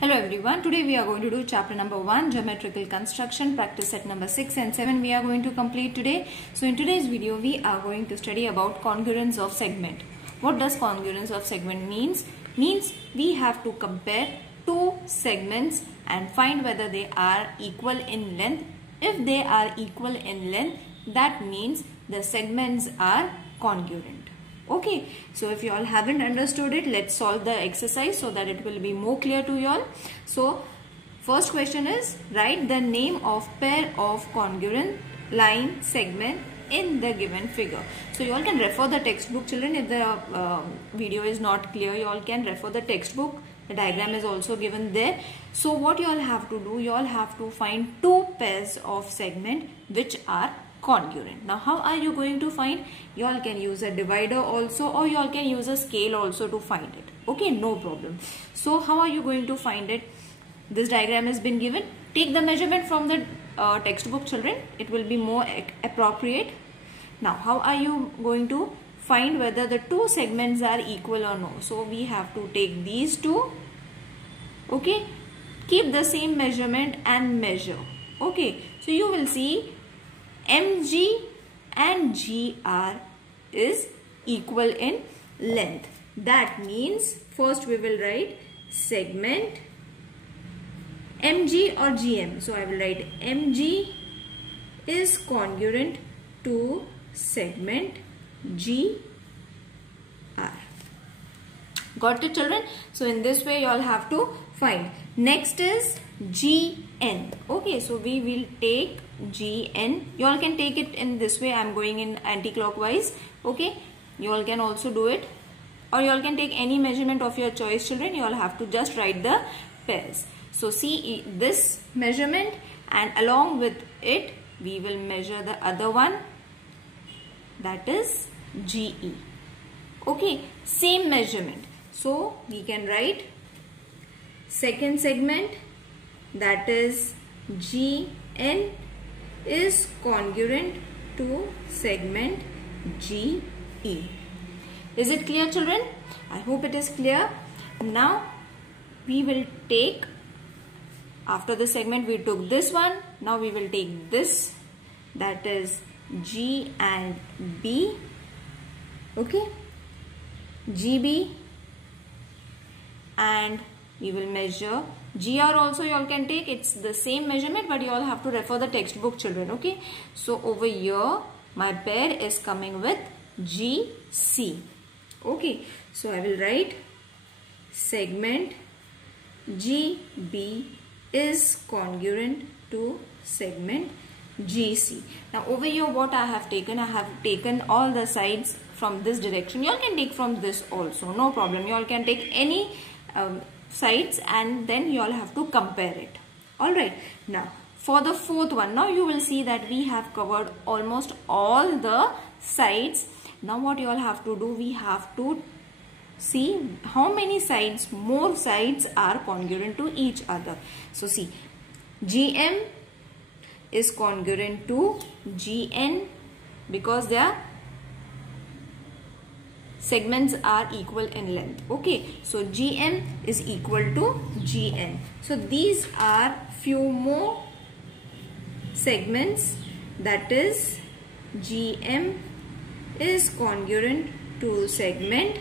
Hello everyone, today we are going to do chapter number 1, geometrical construction, practice set number 6 and 7 we are going to complete today. So in today's video we are going to study about congruence of segment. What does congruence of segment means? Means we have to compare two segments and find whether they are equal in length. If they are equal in length, that means the segments are congruent. Okay, so if you all haven't understood it, let's solve the exercise so that it will be more clear to you all. So first question is, write the name of pair of congruent line segment in the given figure. So you all can refer the textbook, children. If the video is not clear, you all can refer the textbook. The diagram is also given there. So what you all have to do, you all have to find two pairs of segment which are congruent. Now how are you going to find? You all can use a divider also, or you all can use a scale also to find it. Okay, no problem. So how are you going to find it? This diagram has been given. Take the measurement from the textbook, children. It will be more appropriate. Now how are you going to find whether the two segments are equal or no? So we have to take these two. Okay, keep the same measurement and measure. Okay, so you will see MG and GR is equal in length. That means first we will write segment MG or GM. So I will write MG is congruent to segment GR. Got it, children? So in this way you all have to find. Next is GN. Okay, so we will take GN. You all can take it in this way. I am going in anti-clockwise. Okay, you all can also do it, or you all can take any measurement of your choice, children. You all have to just write the pairs. So see this measurement, and along with it we will measure the other one, that is GE. Okay, same measurement. So we can write second segment, that is GN is congruent to segment GE. Is it clear, children? I hope it is clear. Now we will take, after the segment we took this one, now we will take this, that is G and B. Okay, GB, and we will measure GR also. You all can take, it's the same measurement, but you all have to refer the textbook, children. Okay, so over here my pair is coming with GC. Okay, so I will write segment GB is congruent to segment GC. Now over here what I have taken all the sides from this direction. You all can take from this also, no problem. You all can take any sides and then you all have to compare it. Alright, now for the fourth one, now you will see that we have covered almost all the sides. Now what you all have to do, we have to see how many sides, more sides are congruent to each other. So see, GM is congruent to GN because their segments are equal in length. Okay, so GM is equal to GN. So these are few more segments, that is GM is congruent to segment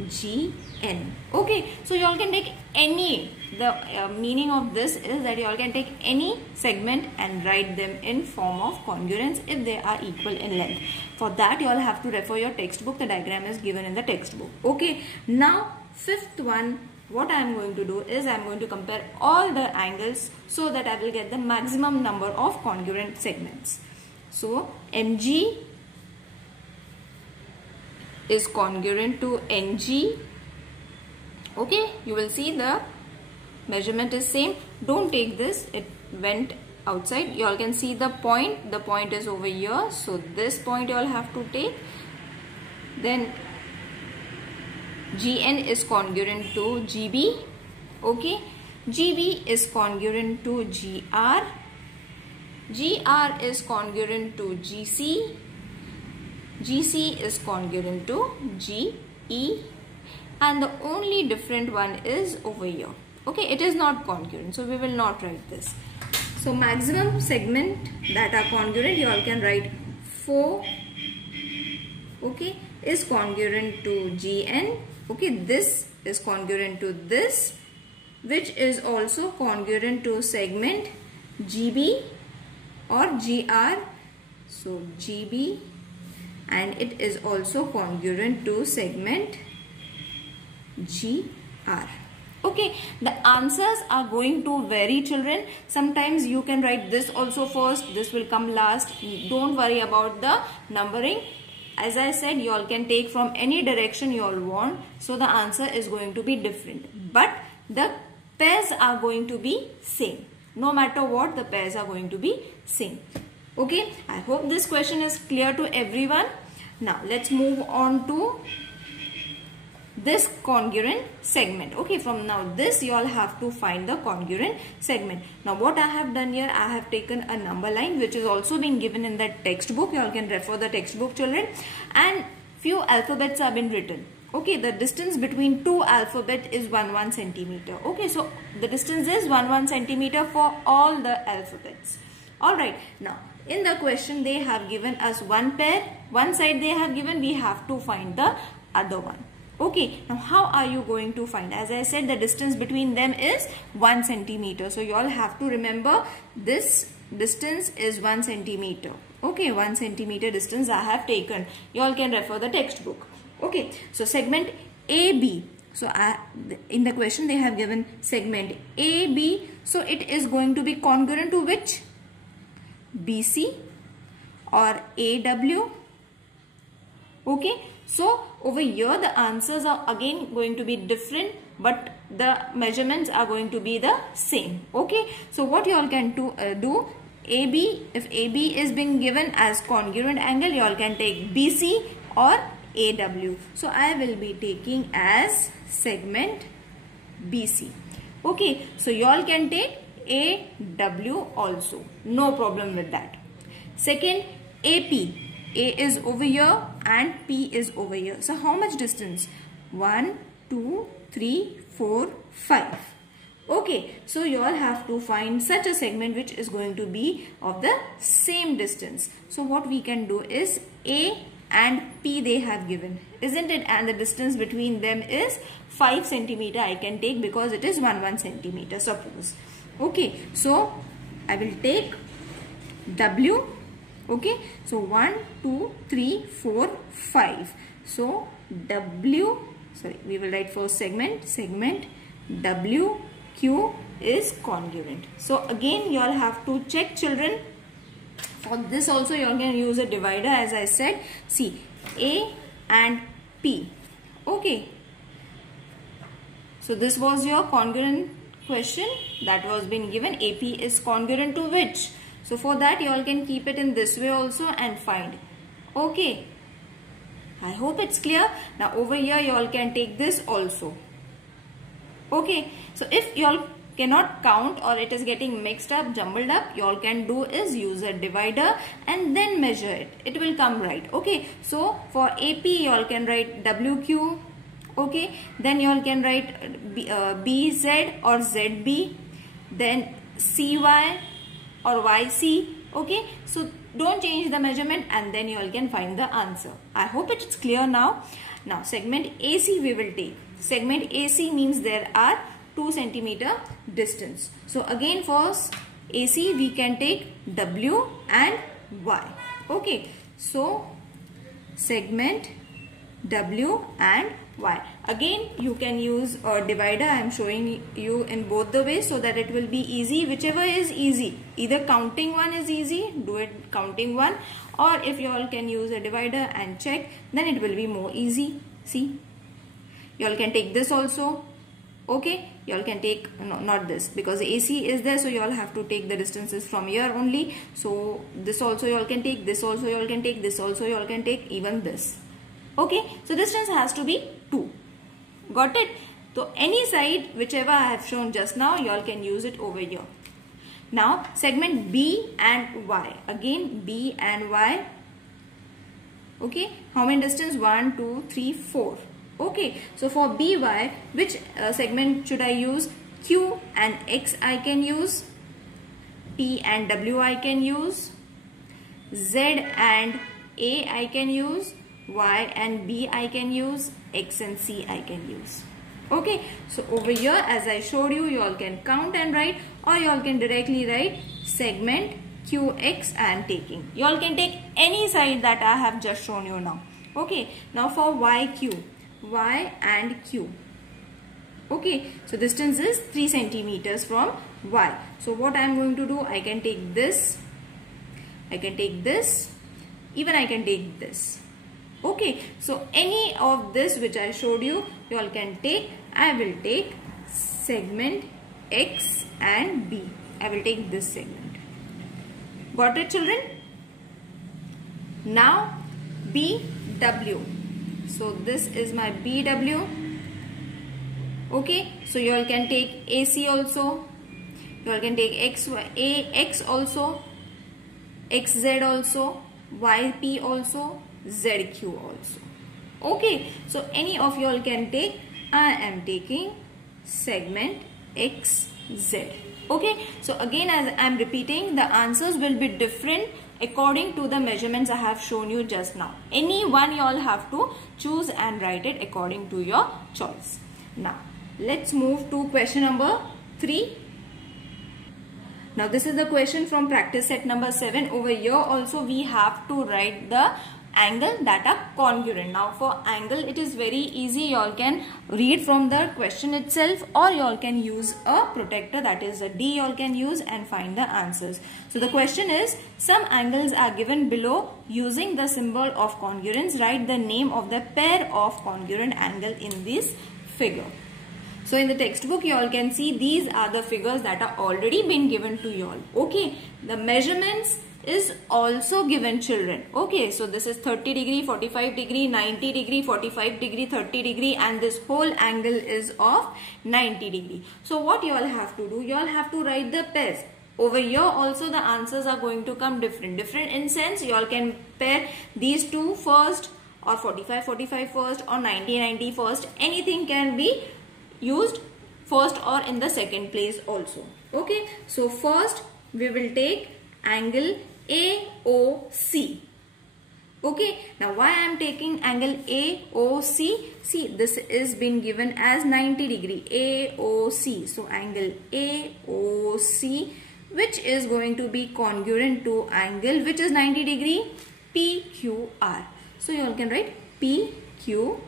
GN. Okay, so you all can take any, the meaning of this is that you all can take any segment and write them in form of congruence if they are equal in length. For that you all have to refer your textbook. The diagram is given in the textbook. Okay, now fifth one, what I am going to do is I am going to compare all the angles so that I will get the maximum number of congruent segments. So MG is congruent to NG. Okay, you will see the measurement is same. Don't take this, it went outside. You all can see the point is over here. So this point you all have to take. Then GN is congruent to GB. Okay, GB is congruent to GR. GR is congruent to GC. GC is congruent to GE. And the only different one is over here. Okay, it is not congruent, so we will not write this. So maximum segment that are congruent, you all can write 4, okay, is congruent to GN. Okay, this is congruent to this, which is also congruent to segment GB or GR. So GB, and it is also congruent to segment GR. Okay, the answers are going to vary, children. Sometimes you can write this also first, this will come last. Don't worry about the numbering. As I said, you all can take from any direction you all want. So the answer is going to be different. But the pairs are going to be same. No matter what, the pairs are going to be same. Okay, I hope this question is clear to everyone. Now let's move on to this congruent segment. Okay, from now this you all have to find the congruent segment. Now what I have done here, I have taken a number line which is also being given in that textbook. You all can refer the textbook, children, and few alphabets have been written. Okay, the distance between two alphabet is 1 centimeter. Okay, so the distance is 1 centimeter for all the alphabets. Alright, now in the question they have given us one pair, one side they have given, we have to find the other one. Okay, now how are you going to find? As I said, the distance between them is 1 centimeter. So you all have to remember this distance is 1 centimeter. Okay, 1 centimeter distance I have taken. You all can refer the textbook. Okay, so segment AB. So in the question they have given segment AB. So it is going to be congruent to which? BC or AW. Okay, so over here the answers are again going to be different, but the measurements are going to be the same. Okay, so what you all can do AB, if AB is being given as congruent angle, you all can take BC or AW. So I will be taking as segment BC. Okay, so you all can take AW also, no problem with that. Second, AP. A is over here and P is over here. So how much distance? 1, 2, 3, 4, 5. Okay, so you all have to find such a segment which is going to be of the same distance. So what we can do is A and P they have given, isn't it? And the distance between them is 5 centimeter I can take because it is 1 centimeter, suppose. Okay, so I will take W. Okay, so 1, 2, 3, 4, 5. So W, sorry, we will write first segment WQ is congruent. So again you all have to check, children. For this also you all can use a divider, as I said. See, A and P. Okay, so this was your congruent question that was been given. AP is congruent to which? So for that you all can keep it in this way also and find. Okay, I hope it's clear. Now over here you all can take this also. Okay, so if you all cannot count or it is getting mixed up, jumbled up, you all can do is use a divider and then measure it. It will come right. Okay, so for AP you all can write WQ. Okay, then you all can write BZ or ZB, then CY or YC. Okay, so don't change the measurement and then you all can find the answer. I hope it's clear now. Now segment AC we will take. Segment AC means there are 2 centimeter distance. So again for AC we can take W and Y. Okay, so segment W and Y. Again you can use a divider. I am showing you in both the ways so that it will be easy. Whichever is easy, either counting one is easy, do it counting one, or if you all can use a divider and check, then it will be more easy. See, you all can take this also. Okay, you all can take, no, not this, because AC is there, so you all have to take the distances from here only. So this also you all can take, this also you all can take, this also you all can take, even this. Okay, so distance has to be 2. Got it? So any side whichever I have shown just now, you all can use it over here. Now segment B and Y. Again B and Y. Okay, how many distance? 1, 2, 3, 4. Okay, so for BY, which segment should I use? Q and X I can use, P and W I can use, Z and A I can use, Y and B I can use, X and C I can use. Okay, so over here as I showed you, you all can count and write, or you all can directly write segment QX I am taking. You all can take any side that I have just shown you now. Okay, now for YQ, Y and Q. Okay, so distance is 3 centimeters from Y. So what I am going to do, I can take this, I can take this, even I can take this. Okay, so any of this which I showed you, you all can take. I will take segment X and B. I will take this segment. Got it, children? Now BW. So this is my BW. Okay, so you all can take AC also. You all can take AX also, XZ also, YP also, ZQ also. Okay, so any of you all can take. I am taking segment XZ. Okay, so again as I am repeating, the answers will be different according to the measurements I have shown you just now. Any one you all have to choose and write it according to your choice. Now let's move to question number 3. Now this is the question from practice set number 7. Over here also we have to write the angle that are congruent. Now for angle it is very easy. You all can read from the question itself, or you all can use a protector, that is a D you all can use, and find the answers. So the question is, some angles are given below. Using the symbol of congruence, write the name of the pair of congruent angle in this figure. So in the textbook you all can see these are the figures that are already been given to you all. Okay, the measurements is also given, children. Okay, so this is 30 degree, 45 degree, 90 degree, 45 degree, 30 degree, and this whole angle is of 90 degree. So what you all have to do, you all have to write the pairs. Over here also the answers are going to come different in sense. You all can pair these two first, or 45 first, or 90 first. Anything can be used first or in the second place also. Okay, so first we will take angle AOC. Okay, now why I am taking angle AOC? See, this is been given as 90 degree AOC. So angle AOC, which is going to be congruent to angle which is 90 degree PQR. So you all can write PQR.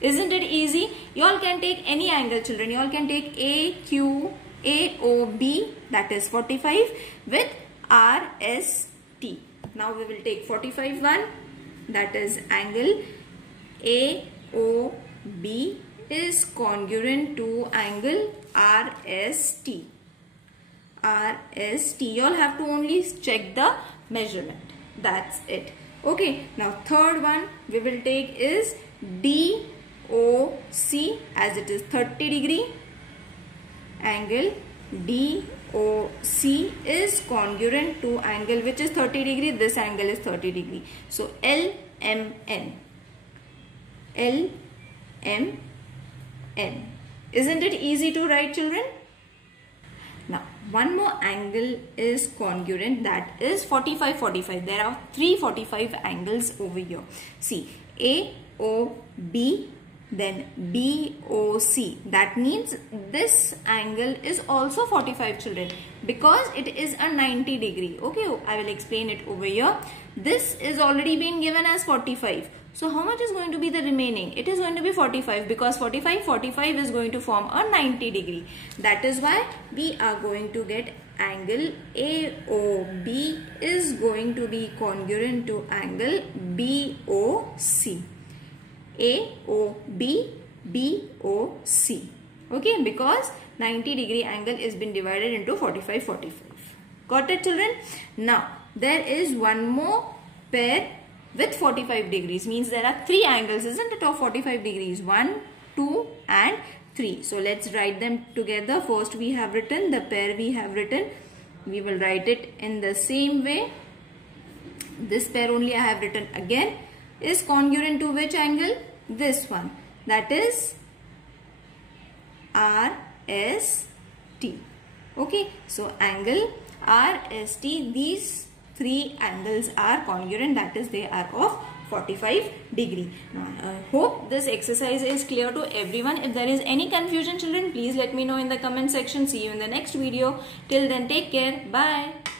Isn't it easy? You all can take any angle, children. You all can take AOB, that is 45, with RST. Now we will take 45 one, that is angle AOB is congruent to angle RST. RST. You all have to only check the measurement. That's it. Okay. Now third one we will take is DOC, as it is 30 degree. Angle DOC is congruent to angle which is 30 degree. This angle is 30 degree. So LMN. LMN. Isn't it easy to write, children? Now one more angle is congruent, that is 45. There are 3 45 angles over here. See, AOB, then BOC. That means this angle is also 45, children, because it is a 90 degree. Okay, I will explain it over here. This is already been given as 45. So how much is going to be the remaining? It is going to be 45, because 45 is going to form a 90 degree. That is why we are going to get angle AOB is going to be congruent to angle BOC. AOB, BOC. Okay, because 90 degree angle is been divided into 45. Got it, children? Now there is one more pair with 45 degrees, means there are 3 angles, isn't it, of 45 degrees? 1, 2 and 3. So let's write them together. First we have written the pair we have written. We will write it in the same way. This pair only I have written again is congruent to which angle? This one, that is RST. RST. Okay, so angle RST, these three angles are congruent, that is they are of 45 degree. Now, I hope this exercise is clear to everyone. If there is any confusion, children, please let me know in the comment section. See you in the next video. Till then, take care. Bye.